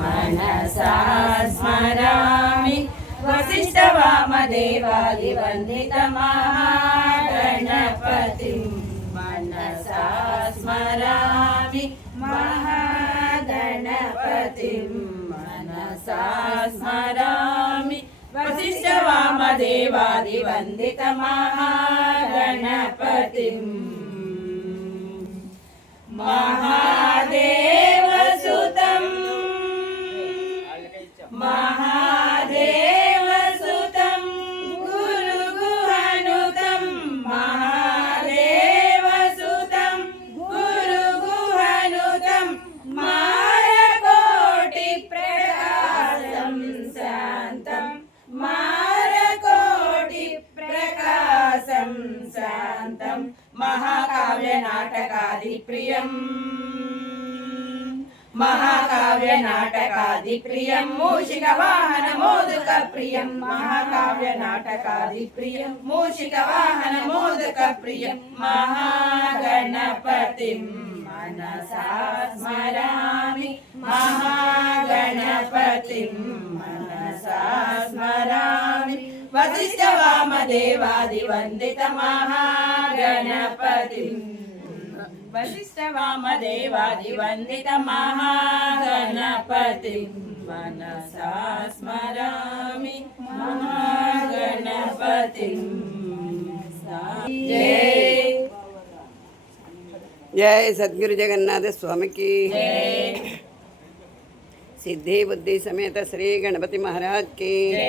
मनसा स्मरामि वसिष्ठवामदेवादिवन्दितमहागणपतिं मनसा स्मरामि महागणपतिं मनसा स्मरामि वसिष्ठवामदेवादिवन्दितमहागणपतिं महादेवसुतं महादेवसुतं गुरुगुहनुतं महादेवसुतं गुरुगुहनुतं मारकोटिप्रकाशं शान्तं मारकोटिप्रकाशं शान्तं महाकाव्यनाटकादिप्रियम् महाकाव्यनाटकादिप्रियं मूषिकवाहनमोदकप्रियं महाकाव्यनाटकादिप्रियं मूषिकवाहनमोदकप्रियं महागणपतिं मनसा स्मरामि महागणपतिं मनसा स्मरामि वसिष्ठवामदेवादिवन्दितमहागणपतिं वसिष्ठवामदेवादिवन्दितमहागणपतिं मनसा स्मरामि महागणपतिं जय जय सद्गुरु जगन्नाथ स्वामी की जय सिद्धि बुद्धि समेत श्री गणपति महाराज की जय।